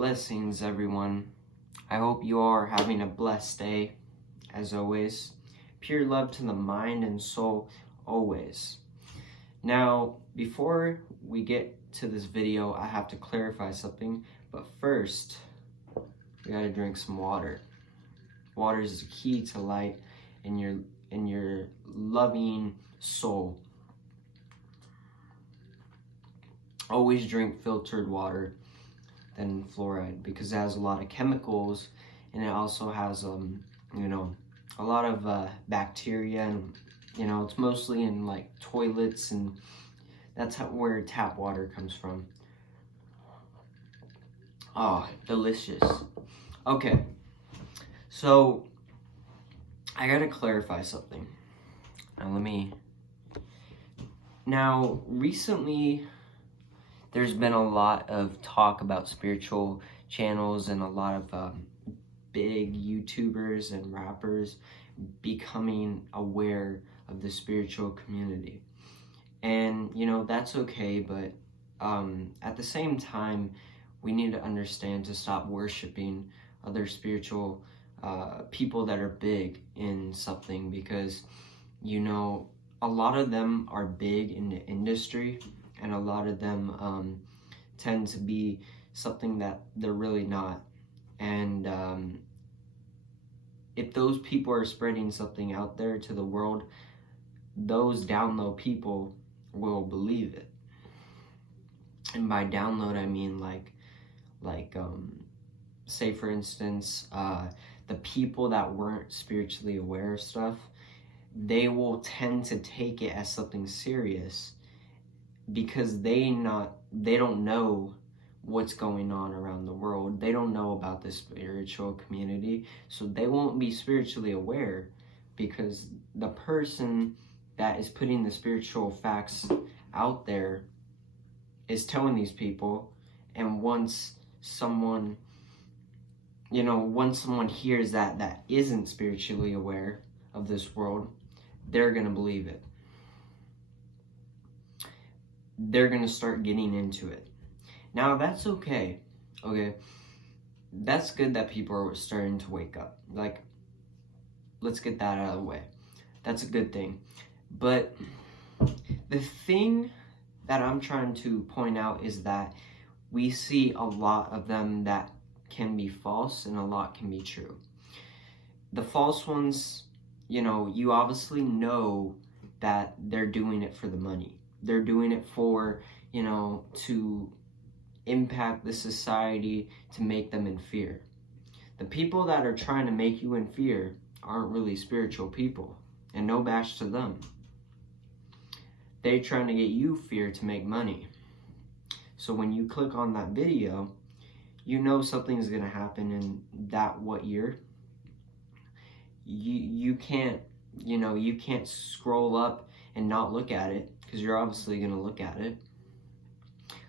Blessings, everyone. I hope you all are having a blessed day, as always. Pure love to the mind and soul, always. Now, before we get to this video, I have to clarify something. But first, we gotta drink some water. Water is the key to light in your loving soul. Always drink filtered water than fluoride because it has a lot of chemicals, and it also has a lot of bacteria, and it's mostly in like toilets, and that's where tap water comes from. Oh, delicious. Okay, so I gotta clarify something. Now, recently there's been a lot of talk about spiritual channels and a lot of big YouTubers and rappers becoming aware of the spiritual community. And, that's okay, but at the same time, we need to understand to stop worshiping other spiritual people that are big in something, because, a lot of them are big in the industry, and a lot of them tend to be something that they're really not. And if those people are spreading something out there to the world, those download people will believe it. And by download, I mean like say for instance, the people that weren't spiritually aware of stuff, they will tend to take it as something serious, because they don't know what's going on around the world. They don't know about the spiritual community, so they won't be spiritually aware, because the person that is putting the spiritual facts out there is telling these people, and once someone hears that isn't spiritually aware of this world, they're gonna believe it. They're gonna start getting into it. Now, that's okay. That's good that people are starting to wake up. Like, let's get that out of the way. That's a good thing. But the thing that I'm trying to point out is that we see a lot of them that can be false, and a lot can be true. The false ones, you obviously know that they're doing it for the money. They're doing it for, to impact the society, to make them in fear. The people that are trying to make you in fear aren't really spiritual people, and no bash to them. They're trying to get you fear to make money. So when you click on that video, something's going to happen in that what year. You can't scroll up and not look at it, because you're obviously going to look at it,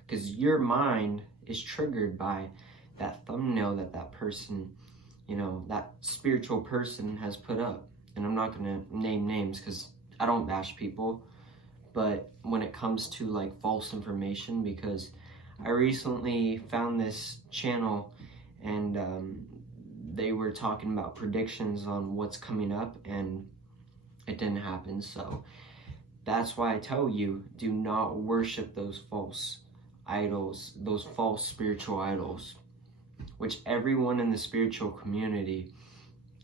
because your mind is triggered by that thumbnail that person, that spiritual person has put up. And I'm not going to name names because I don't bash people, but when it comes to like false information, because I recently found this channel, and they were talking about predictions on what's coming up, and it didn't happen. So that's why I tell you, do not worship those false idols, those false spiritual idols, which everyone in the spiritual community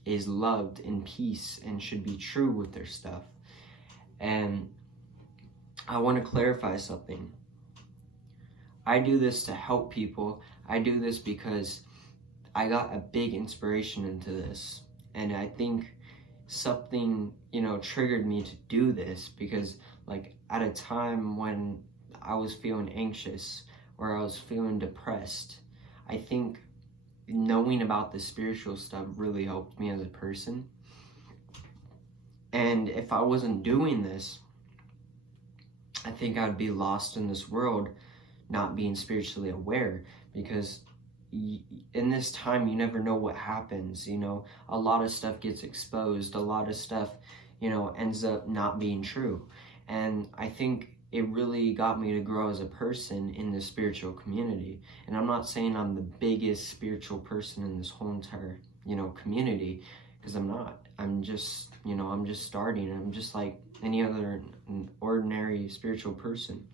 is loved in peace and should be true with their stuff. And I want to clarify something. I do this to help people. I do this because I got a big inspiration into this, and I think something triggered me to do this, because like at a time when I was feeling anxious or I was feeling depressed, I think knowing about the spiritual stuff really helped me as a person. And if I wasn't doing this, I think I'd be lost in this world, not being spiritually aware, because in this time, you never know what happens. A lot of stuff gets exposed, a lot of stuff ends up not being true. And I think it really got me to grow as a person in the spiritual community. And I'm not saying I'm the biggest spiritual person in this whole entire, community, because I'm not. I'm just, I'm just starting. I'm just like any other ordinary spiritual person.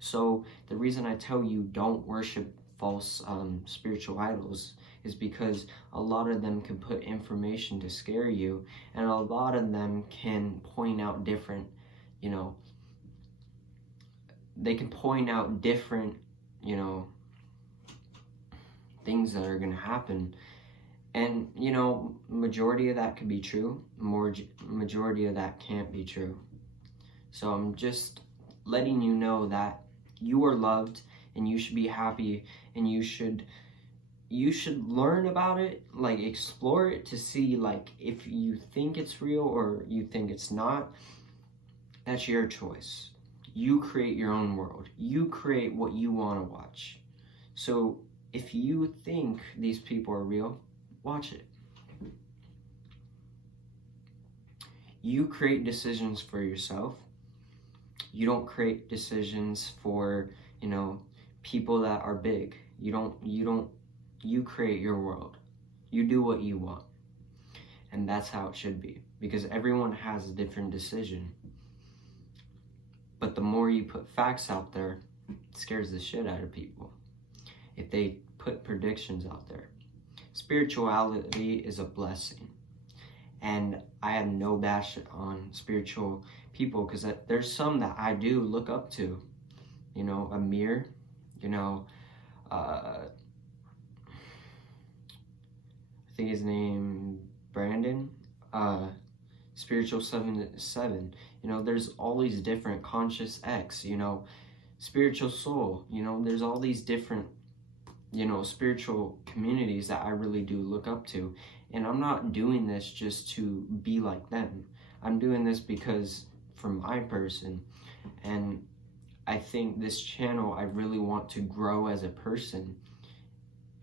So the reason I tell you don't worship false spiritual idols is because a lot of them can put information to scare you, and a lot of them can point out different, they can point out different, things that are going to happen. And, majority of that could be true. Majority of that can't be true. So I'm just letting you know that you are loved and you should be happy, and you should learn about it, like explore it to see like if you think it's real or you think it's not. That's your choice. You create your own world. You create what you want to watch. So if you think these people are real, watch it. You create decisions for yourself. You don't create decisions for, people that are big. You create your world. You do what you want. And that's how it should be, because everyone has a different decision. But the more you put facts out there, it scares the shit out of people. If they put predictions out there. Spirituality is a blessing. And I have no bash on spiritual people, because there's some that I do look up to. Amir, I think his name Brandon, Spiritual 7-7. There's all these different Conscious X, Spiritual Soul, there's all these different, spiritual communities that I really do look up to. And I'm not doing this just to be like them. I'm doing this because for my person. And I think this channel, I really want to grow as a person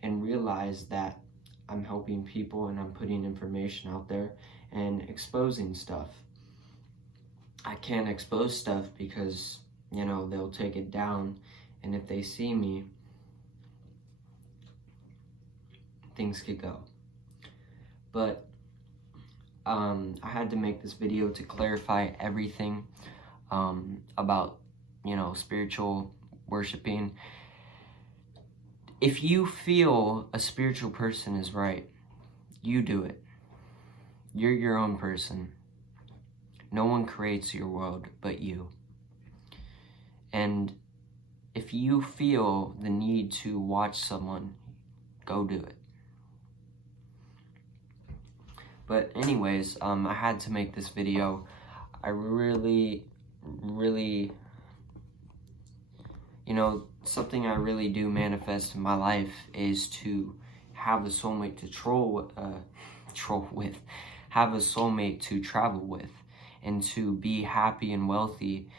and realize that I'm helping people and I'm putting information out there and exposing stuff. I can't expose stuff because, they'll take it down. And if they see me, things could go. But I had to make this video to clarify everything about, spiritual worshiping. If you feel a spiritual person is right, you do it. You're your own person. No one creates your world but you. And if you feel the need to watch someone, go do it. But anyways, I had to make this video. I really, something I really do manifest in my life is to have a soulmate to have a soulmate to travel with, and to be happy and wealthy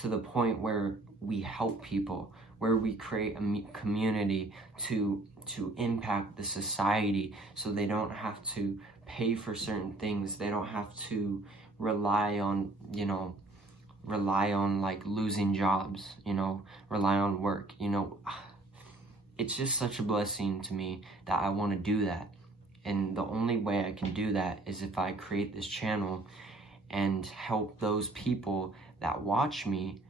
to the point where we help people, where we create a community to impact the society, so they don't have to pay for certain things. They don't have to rely on like losing jobs, rely on work, It's just such a blessing to me that I want to do that. And the only way I can do that is if I create this channel and help those people that watch me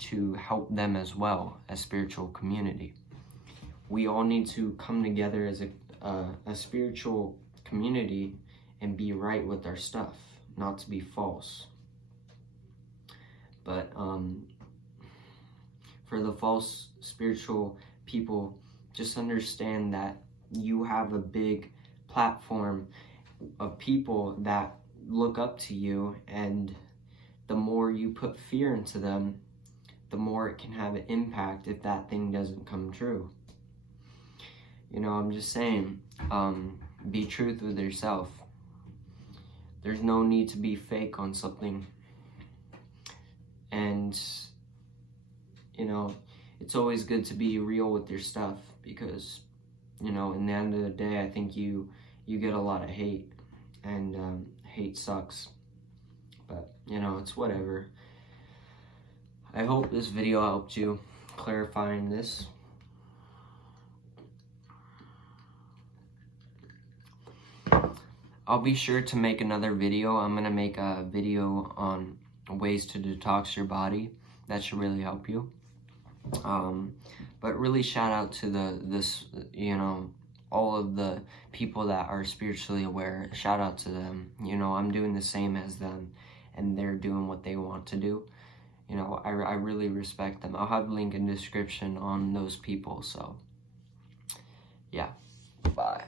to help them as well as spiritual community. We all need to come together as a spiritual community and be right with our stuff, not to be false. But for the false spiritual people, just understand that you have a big platform of people that look up to you, and the more you put fear into them, the more it can have an impact if that thing doesn't come true. I'm just saying, be truth with yourself. There's no need to be fake on something. And, it's always good to be real with your stuff, because, in the end of the day, I think you get a lot of hate, and hate sucks. But, it's whatever. I hope this video helped you clarifying this. I'll be sure to make another video. I'm going to make a video on ways to detox your body. That should really help you. But really shout out to all of the people that are spiritually aware. Shout out to them. I'm doing the same as them, and they're doing what they want to do. I really respect them. I'll have a link in the description on those people. So, yeah. Bye.